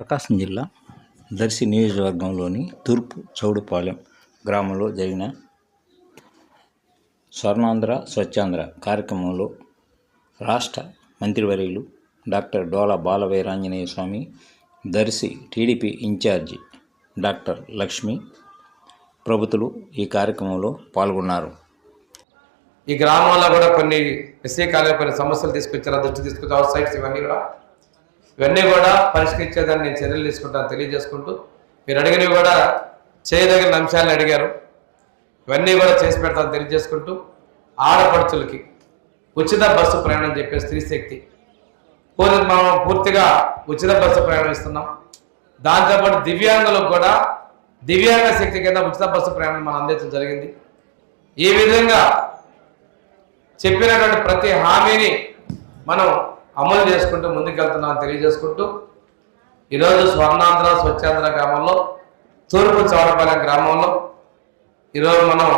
ప్రకాశం జిల్లా దర్శి నియోజకవర్గంలోని తూర్పు చౌడుపాలెం గ్రామంలో జరిగిన స్వర్ణాంధ్ర స్వచ్ఛాంధ్ర కార్యక్రమంలో రాష్ట్ర మంత్రివర్యులు doctor Dola Balaveeranjaneya Swamy, Darsi TDP in-charge doctor Lakshmi ప్రభుతులు ఈ కార్యక్రమంలో పాల్గొన్నారు. ఈ గ్రామంలో కూడా కొన్ని ఎస్సీ కాలేజీ కొన్ని సమస్యలు తీసుకొచ్చారు, దృష్టి తీసుకొచ్చి అవుట్ సైడ్స్ ఇవన్నీ కూడా పరిష్కరించేదాన్ని నేను చర్యలు తీసుకుంటాను తెలియజేసుకుంటూ, మీరు అడిగినవి కూడా చేయదగిన అంశాలను అడిగారు, ఇవన్నీ కూడా చేసి పెడతాను తెలియజేసుకుంటూ, ఆడపడుచులకి ఉచిత బస్సు ప్రయాణం చెప్పే స్త్రీ శక్తి మనం పూర్తిగా ఉచిత బస్సు ప్రయాణం ఇస్తున్నాం. దాంతోపాటు దివ్యాంగులకు కూడా దివ్యాంగ శక్తి కింద ఉచిత బస్సు ప్రయాణం మనం అందించడం జరిగింది. ఈ విధంగా చెప్పినటువంటి ప్రతి హామీని మనం అమలు చేసుకుంటూ ముందుకెళ్తున్నామని తెలియజేసుకుంటూ, ఈరోజు స్వర్ణాంధ్ర స్వచ్ఛాంధ్ర గ్రామంలో తూర్పు చౌడపాలెం గ్రామంలో ఈరోజు మనం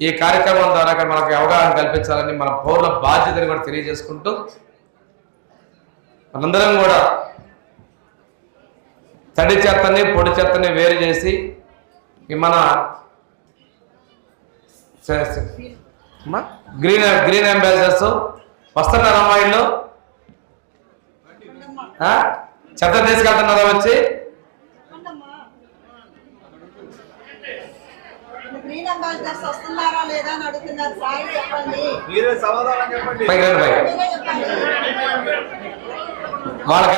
ఈ కార్యక్రమం ద్వారా మనకు అవగాహన కల్పించాలని మన పౌరుల బాధ్యతను కూడా తెలియజేసుకుంటూ, మనందరం కూడా తడి చెత్తని పొడి చెత్తని వేరు చేసి మన గ్రీన్ అంబాసిడర్స్ వస్తున్నారు. అమ్మాయిల్లో చెత్త తీసుకెళ్తున్నారా వచ్చి వాళ్ళకి